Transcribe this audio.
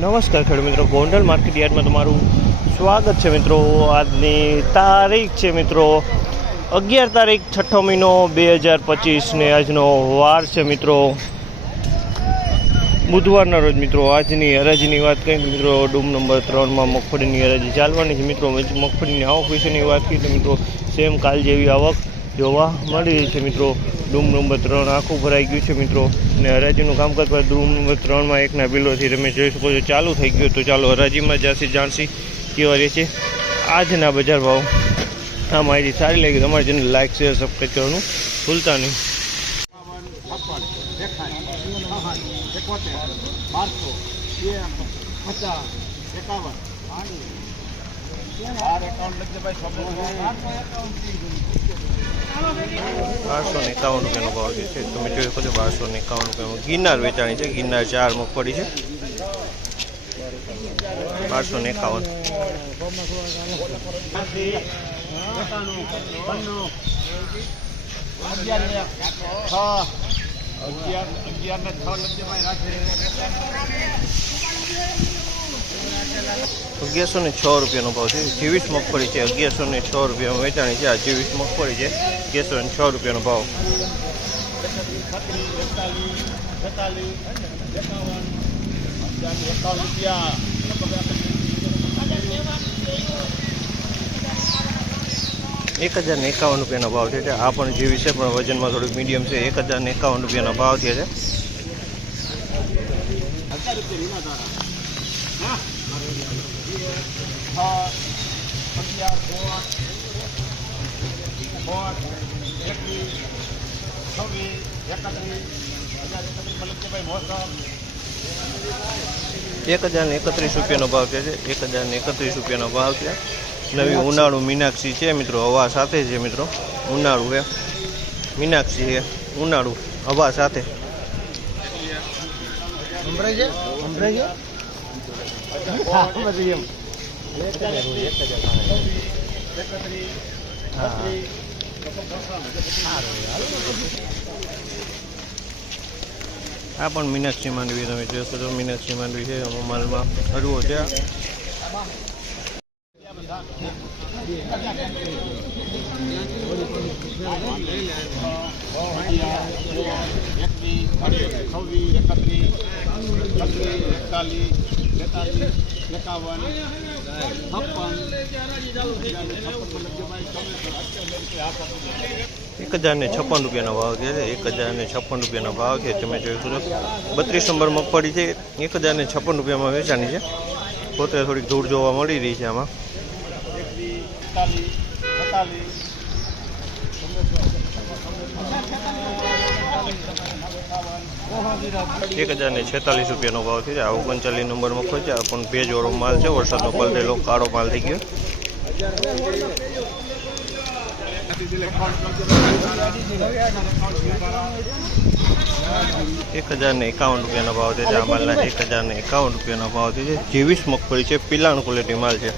નમસ્કાર ખેડૂત મિત્રો. ગોંડલ માર્કેટ યાર્ડમાં તમારું સ્વાગત છે મિત્રો. આજની તારીખ છે મિત્રો અગિયાર તારીખ છઠ્ઠો મહિનો બે હજાર પચીસને આજનો વાર છે મિત્રો. બુધવારના રોજ મિત્રો આજની હરાજીની વાત કરીએ મિત્રો ડૂમ નંબર ત્રણમાં મગફળીની હરાજી ચાલવાની છે મિત્રો. મગફળીની આવક વિશેની વાત કરીએ તો મિત્રો સેમ કાલ જેવી આવક જોવા મળી રહી છે મિત્રો ડૂમ નંબર ત્રણ આખું ભરાઈ ગયું છે મિત્રો અને હરાજીનું કામકાજ પર ડૂમ નંબર ત્રણમાં એકના બિલોથી તમે જોઈ શકો છો ચાલુ થઈ ગયું તો ચાલો હરાજીમાં જાસી જાણશી કેવા રહે છે આજના બજાર ભાવ આ માહિતી સારી લાગી તમારે જેને લાઇક શેર સબસ્ક્રાઈબ કરવાનું ભૂલતા નહીં પચાસ એકાવન બારસો ને એકાવન રૂપિયાનો ભાવ જે છે. તમે જોઈ શકો છો બારસો ને એકાવન રૂપિયાનું ગિરનાર વેચાણી છે ગિરનાર ચાર મગફળી છે. બારસો ને એકાવન. અગિયાર અગિયાર. ને છ લખજે રાખે. અગિયારસો ને છ રૂપિયાનો ભાવ છે. જીવીસ મગફળી છે, અગિયારસો ને છ રૂપિયામાં વેચાણી છે. આ જીવીસ મગફળી છે, અગિયારસો ને છ રૂપિયાનો ભાવ. એક હજાર ને એકાવન રૂપિયાનો ભાવ છે. આ પણ જીવી છે, પણ વજનમાં થોડુંક મીડિયમ છે. એક હજાર ને એકાવન રૂપિયાનો ભાવ છે. છ એક હજાર ને એકત્રીસ રૂપિયાનો ભાવ છે એક હજાર ને એકત્રીસ રૂપિયાનો ભાવ છે. નવી ઉનાળુ મીનાક્ષી છે મિત્રો, હવા સાથે છે મિત્રો, ઉનાળુ છે. મીનાક્ષી છે, ઉનાળુ, હવા સાથે. સંભળાય છે? સંભળાય આ પણ મીનાક્ષી માંડવી તમે જોશો તો મીનાક્ષી માંડવી છે આમાં માલમાં હરવો છે. એક હજાર ને છપ્પન રૂપિયાનો ભાવ છે. એક હજાર ને છપ્પન રૂપિયાનો ભાવ છે. તમે જોઈ શકો બત્રીસ નંબર મગફળી છે. એક હજાર ને છપ્પન રૂપિયામાં વેચાણી છે. પોતે થોડીક ધૂળ જોવા મળી રહી છે આમાં. એક હજાર ને છેતાલીસ રૂપિયાનો ભાવ છે. આ ઓગણચાલીસ નંબર મગફળી છે આ પણ ભેજવાળો માલ છે. વરસાદનો પલટેલો કાળો માલ થઈ ગયો. એક હજાર ને એકાવન રૂપિયાનો ભાવ છે. આ માલના એક હજાર ને એકાવન રૂપિયાનો ભાવ છે. જેવીસ મગફળી છે. પિલાણ ક્વોલિટી માલ છે.